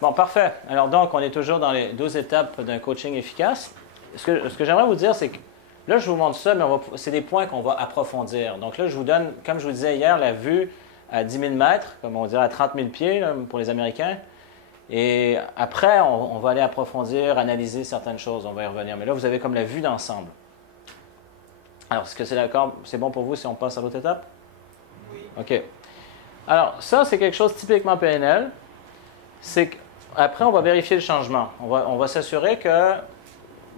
Bon, parfait. Alors donc, on est toujours dans les 12 étapes d'un coaching efficace. Ce que j'aimerais vous dire, c'est que là, je vous montre ça, mais c'est des points qu'on va approfondir. Donc là, je vous donne, comme je vous disais hier, la vue à 10 000 mètres, comme on dirait à 30 000 pieds là, pour les Américains. Et après, on va aller approfondir, analyser certaines choses. On va y revenir. Mais là, vous avez comme la vue d'ensemble. Alors, est-ce que c'est d'accord? C'est bon pour vous si on passe à l'autre étape? Oui. OK. Alors, ça, c'est quelque chose typiquement PNL. C'est qu'après, on va vérifier le changement. On va s'assurer qu'il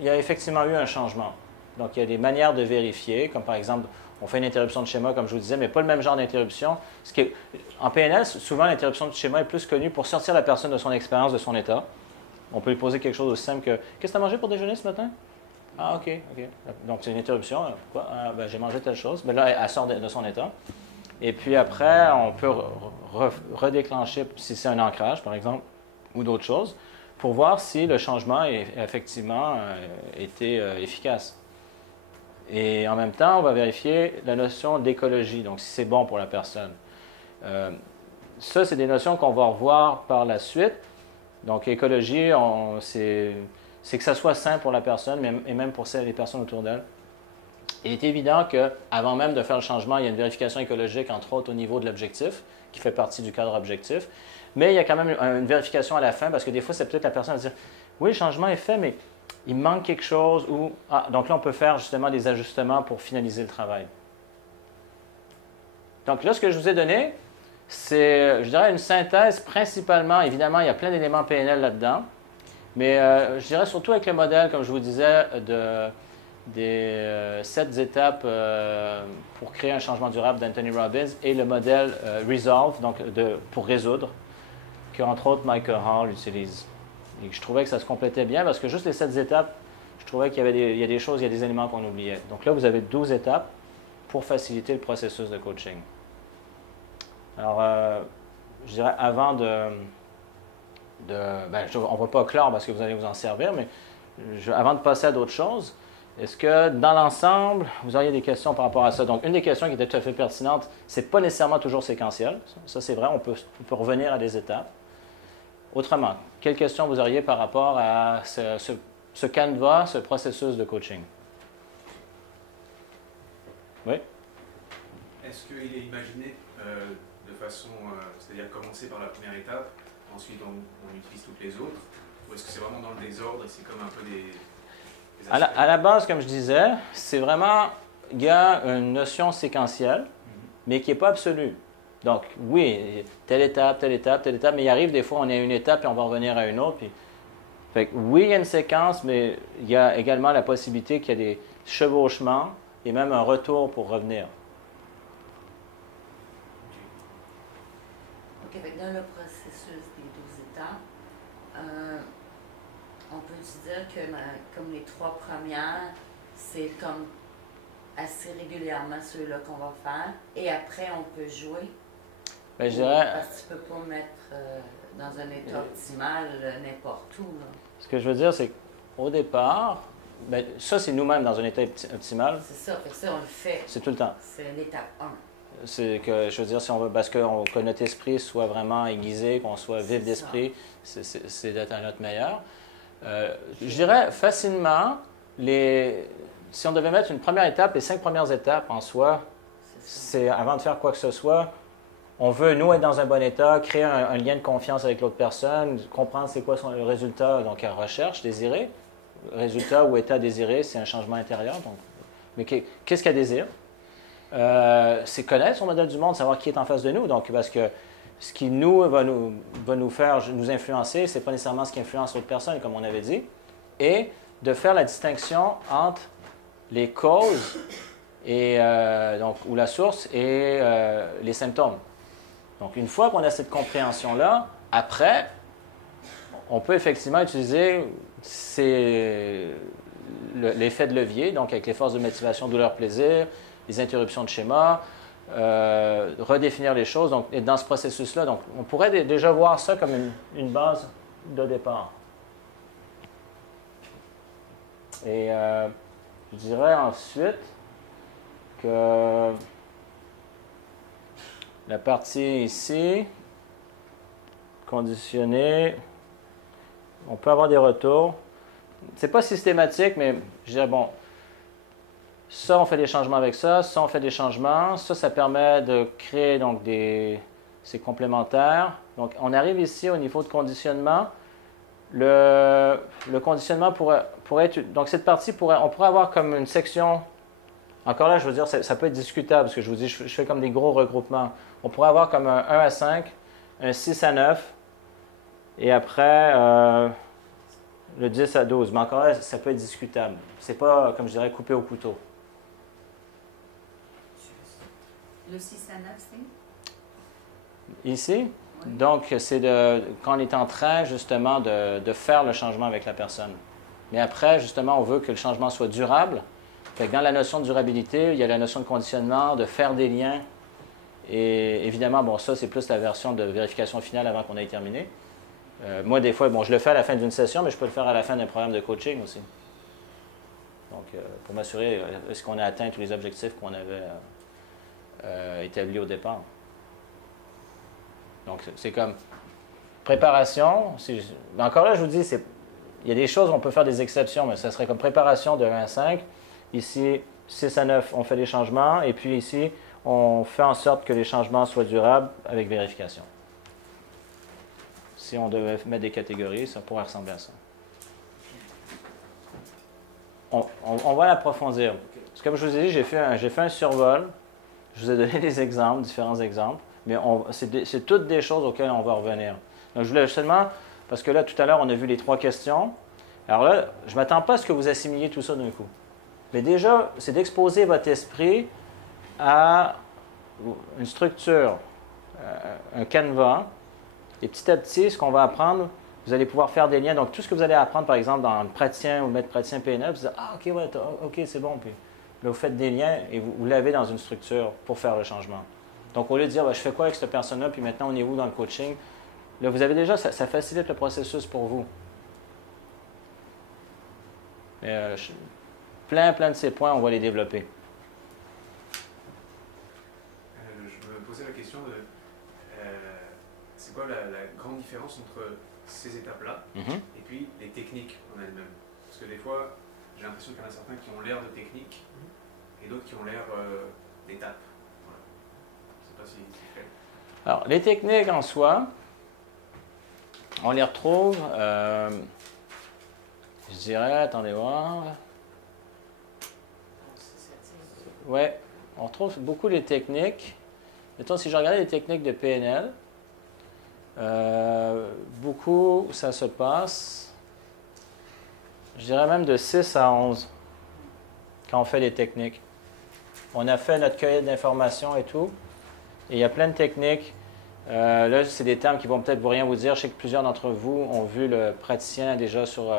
y a effectivement eu un changement. Donc, il y a des manières de vérifier, comme par exemple, on fait une interruption de schéma, comme je vous disais, mais pas le même genre d'interruption. En PNL, souvent, l'interruption de schéma est plus connue pour sortir la personne de son expérience, de son état. On peut lui poser quelque chose aussi simple que « Qu'est-ce que tu as mangé pour déjeuner ce matin? » Ah, OK, OK. Donc, c'est une interruption. Pourquoi? Ah, ben, j'ai mangé telle chose. Ben, là, elle sort de son état. Et puis après, on peut redéclencher, si c'est un ancrage, par exemple, ou d'autres choses, pour voir si le changement a effectivement été efficace. Et en même temps, on va vérifier la notion d'écologie, donc si c'est bon pour la personne. Ça, c'est des notions qu'on va revoir par la suite. Donc, écologie, c'est que ça soit sain pour la personne, et même pour les personnes autour d'elle. Il est évident qu'avant même de faire le changement, il y a une vérification écologique, entre autres au niveau de l'objectif, qui fait partie du cadre objectif. Mais il y a quand même une vérification à la fin, parce que des fois, c'est peut-être la personne à dire « Oui, le changement est fait, mais il manque quelque chose. » ou « Ah, donc là, on peut faire justement des ajustements pour finaliser le travail. » Donc là, ce que je vous ai donné, c'est, je dirais, une synthèse principalement. Évidemment, il y a plein d'éléments PNL là-dedans. Mais je dirais surtout avec le modèle, comme je vous disais, des 7 étapes pour créer un changement durable d'Anthony Robbins et le modèle Resolve, donc pour résoudre, qu'entre autres Michael Hall utilise. Et je trouvais que ça se complétait bien parce que juste les 7 étapes, je trouvais qu'il y a des choses, il y a des éléments qu'on oubliait. Donc là, vous avez 12 étapes pour faciliter le processus de coaching. Alors, je dirais avant on ne va pas clore parce que vous allez vous en servir, mais avant de passer à d'autres choses, est-ce que dans l'ensemble, vous auriez des questions par rapport à ça? Donc, une des questions qui était tout à fait pertinente, c'est pas nécessairement toujours séquentiel. Ça, c'est vrai, on peut revenir à des étapes. Autrement, quelles questions vous auriez par rapport à ce canevas, ce processus de coaching? Oui? Est-ce qu'il est imaginé de façon, c'est-à-dire commencer par la première étape, ensuite on utilise toutes les autres, ou est-ce que c'est vraiment dans le désordre et c'est comme un peu des à la base, comme je disais, c'est vraiment, il y a une notion séquentielle, mais qui n'est pas absolue. Donc, oui, telle étape, telle étape, telle étape, mais il arrive des fois, on est à une étape et on va revenir à une autre. Puis, fait que, oui, il y a une séquence, mais il y a également la possibilité qu'il y ait des chevauchements et même un retour pour revenir. OK, fait que dans le processus des 12 étapes, on peut dire que comme les 3 premières, c'est comme assez régulièrement ceux-là qu'on va faire. Et après, on peut jouer. Bien, je dirais, parce que tu ne peux pas mettre dans un état optimal n'importe où. Là. Ce que je veux dire, c'est qu'au départ, bien, ça, c'est nous-mêmes dans un état optimal. C'est ça, fait que ça, on le fait. C'est tout le temps. C'est l'étape 1. C'est que, je veux dire, si on veut, parce que notre esprit soit vraiment aiguisé, qu'on soit vif d'esprit, c'est d'être à notre meilleur. Je dirais facilement, si on devait mettre une première étape, les 5 premières étapes en soi, c'est avant de faire quoi que ce soit, on veut, nous, être dans un bon état, créer un lien de confiance avec l'autre personne, comprendre c'est quoi le résultat, donc à recherche désirée. Résultat ou état désiré, c'est un changement intérieur. Donc, mais qu'est-ce qu'elle désire? C'est connaître son modèle du monde, savoir qui est en face de nous. Donc, parce que ce qui va nous faire nous influencer, c'est pas nécessairement ce qui influence l'autre personne, comme on avait dit. Et de faire la distinction entre les causes et, ou la source et les symptômes. Donc, une fois qu'on a cette compréhension-là, après, on peut effectivement utiliser l'effet de levier, donc avec les forces de motivation, douleur, plaisir, les interruptions de schéma, redéfinir les choses. Donc, dans ce processus-là, donc, on pourrait déjà voir ça comme une base de départ. Et je dirais ensuite que la partie ici, conditionnée, on peut avoir des retours. C'est pas systématique, mais je dirais, bon, ça, on fait des changements avec ça, ça, on fait des changements. Ça permet de créer donc c'est complémentaire. Donc, on arrive ici au niveau de conditionnement. Le conditionnement pourrait être... Donc, cette partie, on pourrait avoir comme une section... Encore là, je veux dire, ça peut être discutable, parce que je vous dis, je fais comme des gros regroupements. On pourrait avoir comme un 1 à 5, un 6 à 9, et après, le 10 à 12. Mais encore là, ça peut être discutable. C'est pas, comme je dirais, coupé au couteau. Le 6 à 9, c'est? Ici? Oui. Donc, c'est quand on est en train, justement, de faire le changement avec la personne. Mais après, justement, on veut que le changement soit durable. Fait que dans la notion de durabilité, il y a la notion de conditionnement, de faire des liens. Et évidemment, bon, ça, c'est plus la version de vérification finale avant qu'on ait terminé. Moi, des fois, bon, je le fais à la fin d'une session, mais je peux le faire à la fin d'un programme de coaching aussi. Donc, pour m'assurer, est-ce qu'on a atteint tous les objectifs qu'on avait établis au départ. Donc, c'est comme préparation. Encore là, je vous dis, il y a des choses, on peut faire des exceptions, mais ça serait comme préparation de 1 à 5. Ici, 6 à 9, on fait des changements. Et puis ici, on fait en sorte que les changements soient durables avec vérification. Si on devait mettre des catégories, ça pourrait ressembler à ça. On va l'approfondir. Parce que comme je vous ai dit, j'ai fait un survol. Je vous ai donné des exemples, différents exemples. Mais c'est toutes des choses auxquelles on va revenir. Donc, je voulais seulement, parce que là, tout à l'heure, on a vu les 3 questions. Alors là, je ne m'attends pas à ce que vous assimiliez tout ça d'un coup. Mais déjà, c'est d'exposer votre esprit à une structure, un canevas. Et petit à petit, ce qu'on va apprendre, vous allez pouvoir faire des liens. Donc, tout ce que vous allez apprendre, par exemple, dans le praticien ou maître praticien PNL, vous dites « Ah, OK, ouais, OK, c'est bon. » Puis là, vous faites des liens et vous l'avez dans une structure pour faire le changement. Donc, au lieu de dire « Je fais quoi avec cette personne-là? Puis maintenant, on est où dans le coaching? » Là, vous avez déjà, ça facilite le processus pour vous. Mais, plein de ces points, on va les développer. Je me posais la question de c'est quoi la grande différence entre ces étapes-là et puis les techniques en elles-mêmes? Parce que des fois, j'ai l'impression qu'il y en a certains qui ont l'air de techniques et d'autres qui ont l'air d'étapes. Voilà. Je ne sais pas si c'est fait. Alors, les techniques en soi, on les retrouve, je dirais, attendez voir. Oui, on retrouve beaucoup les techniques. Mettons, si je regardais les techniques de PNL, beaucoup, ça se passe, je dirais même de 6 à 11, quand on fait les techniques. On a fait notre cueillette d'informations et tout, et il y a plein de techniques. Là, c'est des termes qui vont peut-être rien vous dire. Je sais que plusieurs d'entre vous ont vu le praticien déjà sur...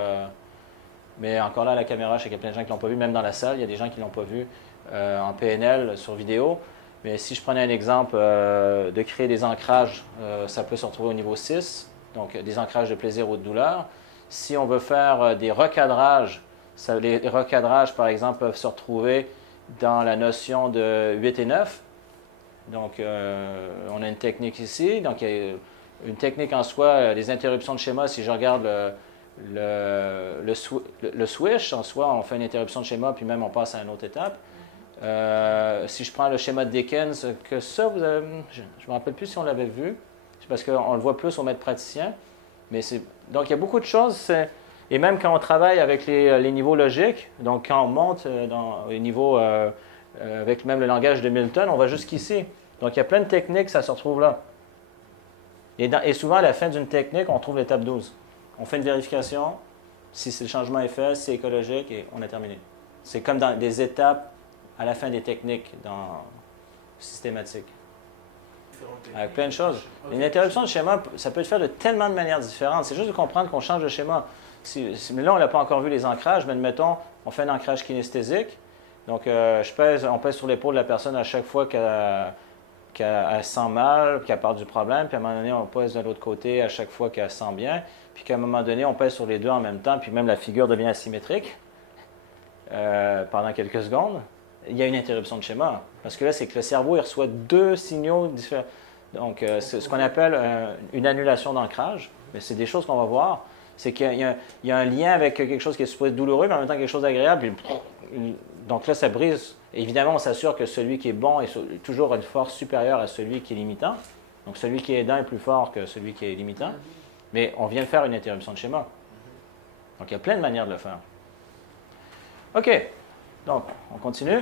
mais encore là, à la caméra, je sais qu'il y a plein de gens qui ne l'ont pas vu, même dans la salle, il y a des gens qui ne l'ont pas vu. En PNL sur vidéo. Mais si je prenais un exemple de créer des ancrages, ça peut se retrouver au niveau 6, donc des ancrages de plaisir ou de douleur. Si on veut faire des recadrages, les recadrages, par exemple, peuvent se retrouver dans la notion de 8 et 9. Donc, on a une technique ici. Donc, il y a une technique en soi, les interruptions de schéma, si je regarde le switch, en soi, on fait une interruption de schéma, puis même on passe à une autre étape. Si je prends le schéma de Dickens, que ça, vous avez, je ne me rappelle plus si on l'avait vu, c'est parce qu'on le voit plus au maître praticien. Mais donc, il y a beaucoup de choses. Et même quand on travaille avec les niveaux logiques, donc quand on monte dans les niveaux avec même le langage de Milton, on va jusqu'ici. Donc, il y a plein de techniques, ça se retrouve là. Et souvent, à la fin d'une technique, on trouve l'étape 12. On fait une vérification, si le changement est fait, si c'est écologique, et on a terminé. C'est comme dans des étapes à la fin des techniques systématiques. Avec plein de choses. Une interruption de schéma, ça peut être fait de tellement de manières différentes. C'est juste de comprendre qu'on change de schéma. Mais là, on n'a pas encore vu les ancrages, mais admettons, on fait un ancrage kinesthésique. Donc, on pèse sur l'épaule de la personne à chaque fois qu'elle sent mal, qu'elle part du problème. Puis à un moment donné, on pèse de l'autre côté à chaque fois qu'elle sent bien. Puis qu'à un moment donné, on pèse sur les deux en même temps. Puis même la figure devient asymétrique pendant quelques secondes. Il y a une interruption de schéma. Parce que là, c'est que le cerveau il reçoit 2 signaux différents. Donc, c'est ce qu'on appelle une annulation d'ancrage. Mais c'est des choses qu'on va voir. C'est qu'il y a un lien avec quelque chose qui est supposé être douloureux, mais en même temps quelque chose d'agréable. Donc là, ça brise. Évidemment, on s'assure que celui qui est bon est toujours une force supérieure à celui qui est limitant. Donc celui qui est aidant est plus fort que celui qui est limitant. Mais on vient de faire une interruption de schéma. Donc il y a plein de manières de le faire. OK. Donc, on continue.